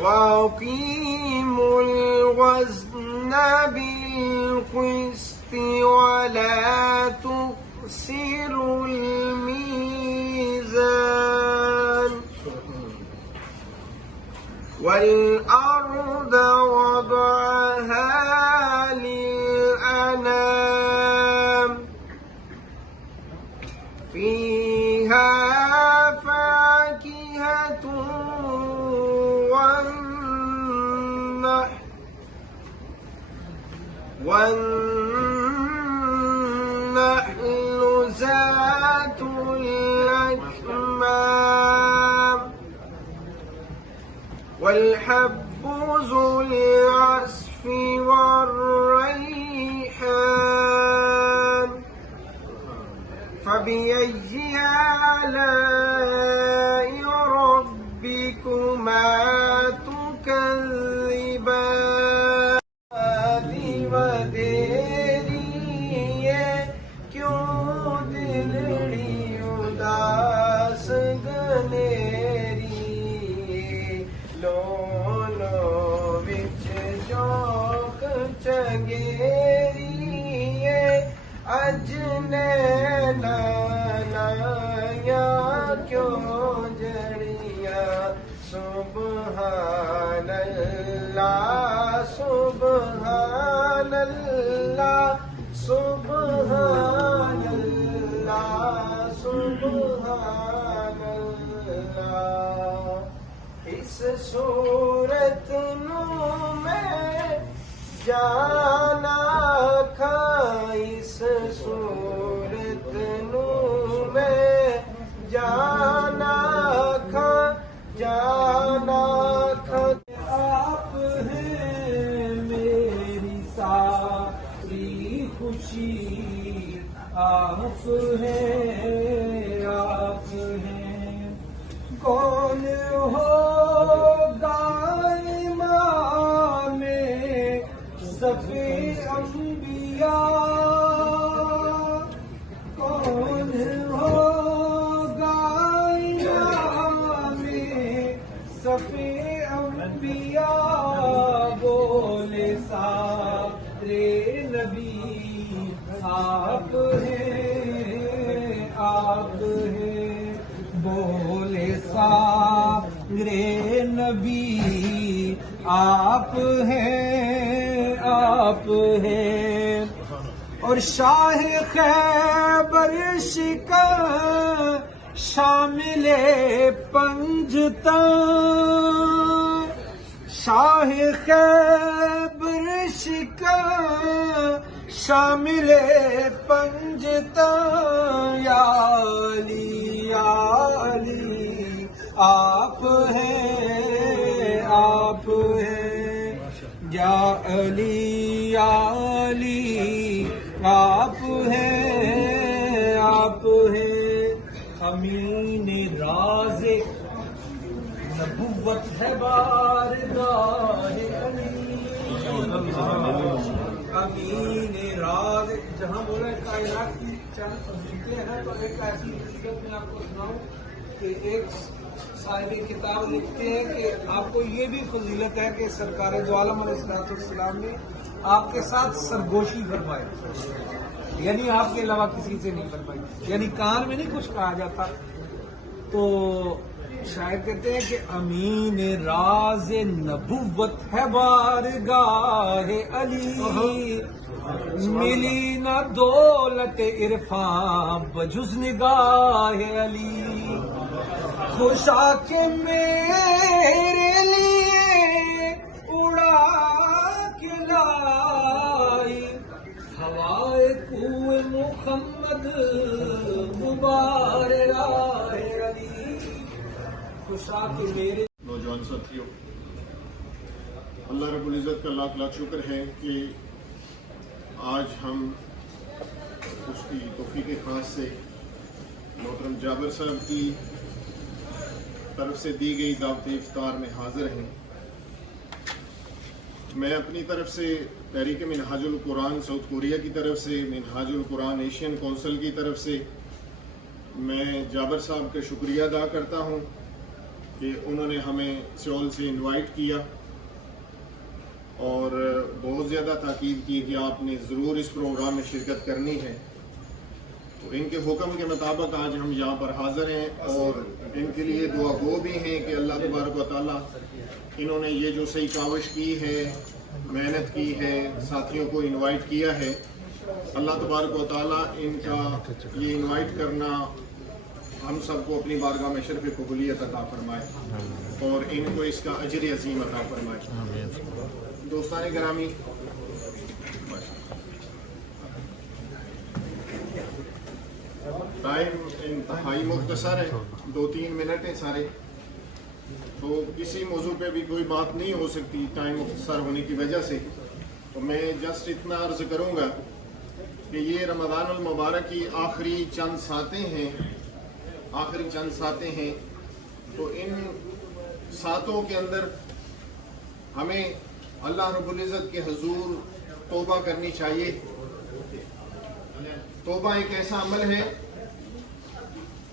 وَأَقِيمُوا الْوَزْنَ بِالْقِسْطِ وَلَا تُخْسِرُوا الْمِيزَانَ وَالْأَرْضَ وَضَعَهَا لِلْأَنَامِ فِيهَا فَاكِهَةٌ والنخل ذات الأكمام والحب ذو العصف والريحان فبأي آلاء ربكما تكذبان سبحان اللہ سبحان اللہ سبحان اللہ سبحان اللہ اس صورت نو میں جانا کھا اس صورت نو میں جانا کھا جانا کھا آپ ہیں میری ساری خوشی آپ ہیں کون ہوگا امام صفی انبیاء کون ہوگا امام صفی انبیاء بولے سارے نبی آپ ہیں بولے سارے نبی آپ ہیں اور شاہ خیبر شکن شامل پنجتن شاہ خیبر شکن شامل پنجتن یا علی آپ ہیں یا علی آپ ہیں امین راز نبوت ہے بارگاہ علی امین راز جہاں بولا کائنات کی چند فضیلتیں ہیں تو ایک ایسی فضیلت میں آپ کو سناؤں کہ ایک صاحب کتاب لکھتے ہیں کہ آپ کو یہ بھی فضیلت ہے کہ سرکار دو عالم علیہ السلام نے آپ کے ساتھ سرگوشی فرمائی یعنی آپ کے علاوہ کسی سے نہیں فرمائی یعنی کان میں نہیں کچھ کہا جاتا تو شاعر کہتے ہیں کہ امین راز نبوت ہے بارگاہ علی ملی نہ دولت عرفان بجز نگاہ علی خوشا کے میرے لیے اڑا کے لائی ہوائے کوئے محمد غبار راہ علی خوشا کے میرے نوجوان ساتھیوں اللہ رب العزت کا لاکھ لاکھ شکر ہے کہ آج ہم اس کی توفیق خاص سے محترم جابر صاحب کی طرف سے دی گئی دعوت افطار میں حاضر ہیں. میں اپنی طرف سے تحریک منہاج القرآن ساؤتھ کوریا کی طرف سے منہاج القرآن ایشین کونسل کی طرف سے میں جابر صاحب کا شکریہ ادا کرتا ہوں کہ انہوں نے ہمیں سیول سے انوائٹ کیا اور بہت زیادہ تاکید کی کہ آپ نے ضرور اس پروگرام میں شرکت کرنی ہے. تو ان کے حکم کے مطابق آج ہم یہاں پر حاضر ہیں اور ان کے لیے دعا گو بھی ہیں کہ اللہ تبارک و تعالیٰ انہوں نے یہ جو صحیح کاوش کی ہے، محنت کی ہے، ساتھیوں کو انوائٹ کیا ہے، اللہ تبارک و تعالیٰ ان کا یہ انوائٹ کرنا ہم سب کو اپنی بارگاہ میں شرف قبولیت عطا فرمائے اور ان کو اس کا اجر عظیم عطا فرمائے. دوستان گرامی، ٹائم انتہائی مختصر ہے، 2-3 منٹ ہیں سارے، تو کسی موضوع پہ بھی کوئی بات نہیں ہو سکتی ٹائم مختصر ہونے کی وجہ سے. تو میں جسٹ اتنا عرض کروں گا کہ یہ رمضان المبارک کی آخری چند ساتیں ہیں، تو ان ساتوں کے اندر ہمیں اللہ رب العزت کے حضور توبہ کرنی چاہیے. توبہ ایک ایسا عمل ہے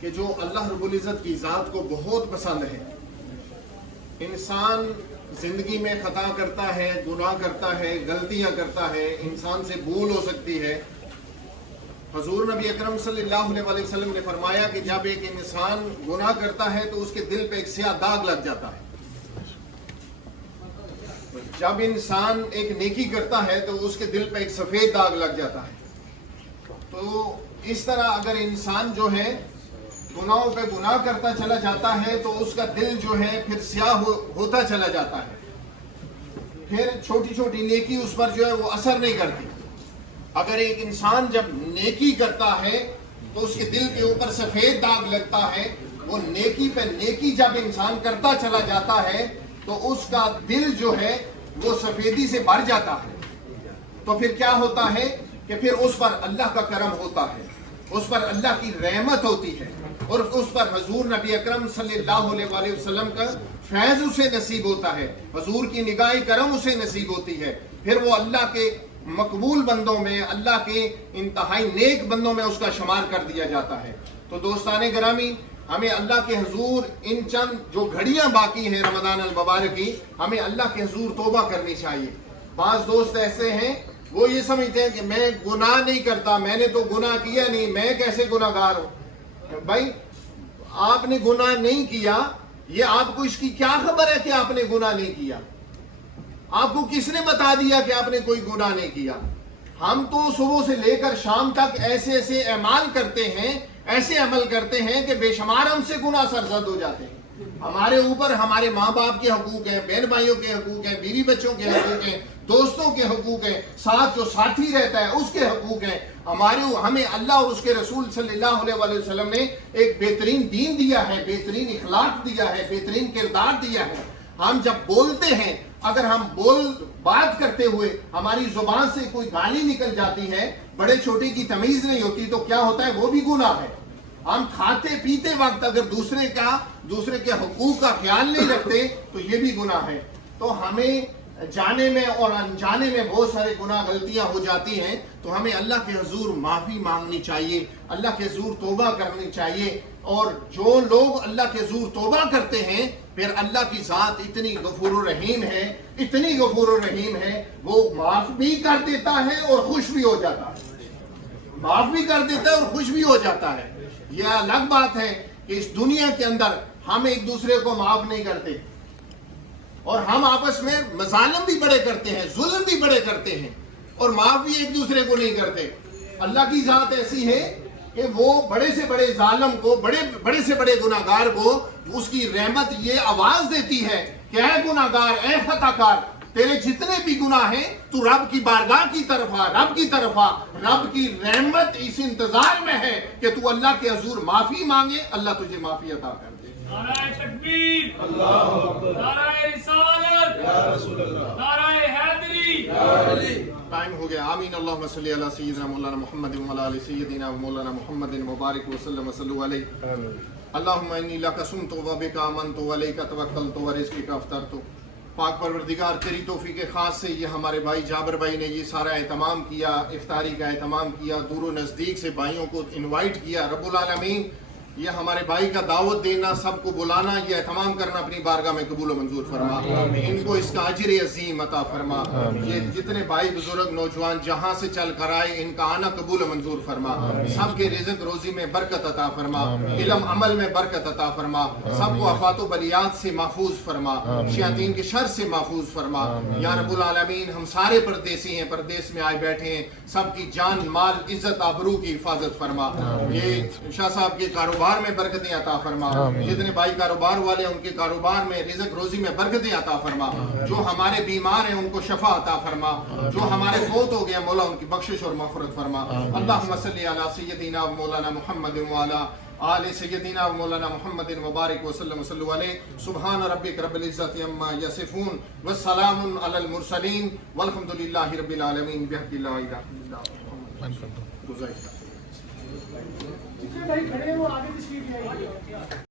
کہ جو اللہ رب العزت کی ذات کو بہت پسند ہے. انسان زندگی میں خطا کرتا ہے، گناہ کرتا ہے، غلطیاں کرتا ہے، انسان سے بھول ہو سکتی ہے. حضور نبی اکرم صلی اللہ علیہ وسلم نے فرمایا کہ جب ایک انسان گناہ کرتا ہے تو اس کے دل پہ ایک سیاہ داغ لگ جاتا ہے. جب انسان ایک نیکی کرتا ہے تو اس کے دل پہ ایک سفید داغ لگ جاتا ہے. تو اس طرح اگر انسان جو ہے گناہوں پہ گناہ کرتا چلا جاتا ہے تو اس کا دل جو ہے پھر سیاہ ہوتا چلا جاتا ہے. پھر چھوٹی چھوٹی نیکی اس پر جو ہے وہ اثر نہیں کرتی. اگر ایک انسان جب نیکی کرتا ہے تو اس کے دل کے اوپر سفید داغ لگتا ہے. وہ نیکی پہ نیکی جب انسان کرتا چلا جاتا ہے تو اس کا دل جو ہے وہ سفیدی سے بھر جاتا ہے. تو پھر کیا ہوتا ہے کہ پھر اس پر اللہ کا کرم ہوتا ہے، اس پر اللہ کی رحمت ہوتی ہے اور اس پر حضور نبی اکرم صلی اللہ علیہ وسلم کا فیض اسے نصیب ہوتا ہے، حضور کی نگاہ کرم اسے نصیب ہوتی ہے. پھر وہ اللہ کے مقبول بندوں میں، اللہ کے انتہائی نیک بندوں میں اس کا شمار کر دیا جاتا ہے. تو دوستان گرامی، ہمیں اللہ کے حضور ان چند جو گھڑیاں باقی ہیں رمضان المبارک کی، ہمیں اللہ کے حضور توبہ کرنی چاہیے. بعض دوست ایسے ہیں وہ یہ سمجھتے ہیں کہ میں گناہ نہیں کرتا، میں نے تو گناہ کیا نہیں، میں کیسے گناہ گار ہوں. بھائی آپ نے گناہ نہیں کیا، یہ آپ کو اس کی کیا خبر ہے کہ آپ نے گناہ نہیں کیا؟ آپ کو کس نے بتا دیا کہ آپ نے کوئی گناہ نہیں کیا؟ ہم تو صبح سے لے کر شام تک ایسے ایسے اعمال کرتے ہیں، ایسے عمل کرتے ہیں کہ بے شمار ہم سے گناہ سرزد ہو جاتے ہیں. ہمارے اوپر ہمارے ماں باپ کے حقوق ہیں، بہن بھائیوں کے حقوق ہیں، بیوی بچوں کے حقوق ہیں، دوستوں کے حقوق ہیں، ساتھ جو ساتھی رہتا ہے اس کے حقوق ہیں. ہمیں اللہ اور اس کے رسول صلی اللہ علیہ وسلم نے ایک بہترین دین دیا ہے، بہترین اخلاق دیا ہے، بہترین کردار دیا ہے. ہم جب بولتے ہیں، اگر ہم بات کرتے ہوئے ہماری زبان سے کوئی گالی نکل جاتی ہے، بڑے چھوٹے کی تمیز نہیں ہوتی، تو کیا ہوتا ہے؟ وہ بھی گناہ ہے. ہم کھاتے پیتے وقت اگر دوسرے کے حقوق کا خیال نہیں رکھتے تو یہ بھی گناہ ہے. تو ہمیں جانے میں اور انجانے میں بہت سارے گناہ غلطیاں ہو جاتی ہیں. تو ہمیں اللہ کے حضور معافی مانگنی چاہیے، اللہ کے حضور توبہ کرنی چاہیے. اور جو لوگ اللہ کے حضور توبہ کرتے ہیں، پھر اللہ کی ذات اتنی غفور الرحیم ہے، اتنی غفور الرحیم ہے، وہ معاف بھی کر دیتا ہے اور خوش بھی ہو جاتا ہے. معاف بھی کر دیتا ہے اور خوش بھی ہو جاتا ہے. یہ الگ بات ہے کہ اس دنیا کے اندر ہم ایک دوسرے کو معاف نہیں کرتے اور ہم آپس میں مظالم بھی بڑے کرتے ہیں، ظلم بھی بڑے کرتے ہیں اور معاف بھی ایک دوسرے کو نہیں کرتے. اللہ کی ذات ایسی ہے کہ وہ بڑے سے بڑے ظالم کو، بڑے سے بڑے گناہگار کو اس کی رحمت یہ آواز دیتی ہے کہ اے گناہگار، اے خطا کار، تیرے جتنے بھی گناہ ہیں تو رب کی بارگاہ کی طرف آ، رب کی طرف آ. رب کی رحمت اس انتظار میں ہے کہ تو اللہ کے حضور معافی مانگے، اللہ تجھے معافی عطا کر دے. نعرہ تکبیر، اللہ اکبر، نعرہ رسالت، یا رسول اللہ، نعرہ حیدری، یا علی. ٹائم ہو گیا. آمین. اللہم صلی علی سیدنا مولانا محمد وعلی آل سیدنا مولانا محمد مبارک وسلم وصلوا علیہ. اللہم انی لک صمت وبک آمنت وعلیک توکلت ورزقک افطرت. پاک پروردگار تیری توفیق خاص سے یہ ہمارے بھائی جابر بھائی نے یہ سارا اہتمام کیا، افطاری کا اہتمام کیا، دور و نزدیک سے بھائیوں کو انوائٹ کیا. رب العالمین یہ ہمارے بھائی کا دعوت دینا، سب کو بلانا، یہ اہتمام کرنا اپنی بارگاہ میں قبول و منظور فرما، ان کو اس کا اجر عظیم عطا فرما، یہ جتنے بھائی بزرگ نوجوان جہاں سے چل کر آئے ان کا آنا قبول و منظور فرما، سب کے رزق روزی میں برکت عطا فرما، علم عمل میں برکت عطا فرما، سب کو آفات و بلیات سے محفوظ فرما، شیاطین کے شر سے محفوظ فرما یا رب العالمین۔ ہم سارے پردیسی ہیں، پردیس میں آئے بیٹھے ہیں، سب کی جان مال عزت آبرو کی حفاظت فرما، یہ شاہ صاحب کے کاروبار میں برکتیں عطا فرما، جتنے بھائی کاروبار والے ان کے کاروبار میں رزق روزی میں برکتیں عطا فرما، جو ہمارے بیمار ہیں ان کو شفا عطا فرما، جو ہمارے فوت ہو گئے مولا ان کی بخشش اور مغفرت فرما۔ اللہم صلی علی سیدنا و مولانا محمد وعلی آل سیدنا و مولانا محمد مبارک وسلم صلی علیہ۔ سبحان ربک رب العزت عما یصفون والسلام علی المرسلین والحمد للہ رب العالمین بحق لا الہ الا اللہ۔ بھائی کھڑے ہیں وہ آگے تشریف لے آئیے۔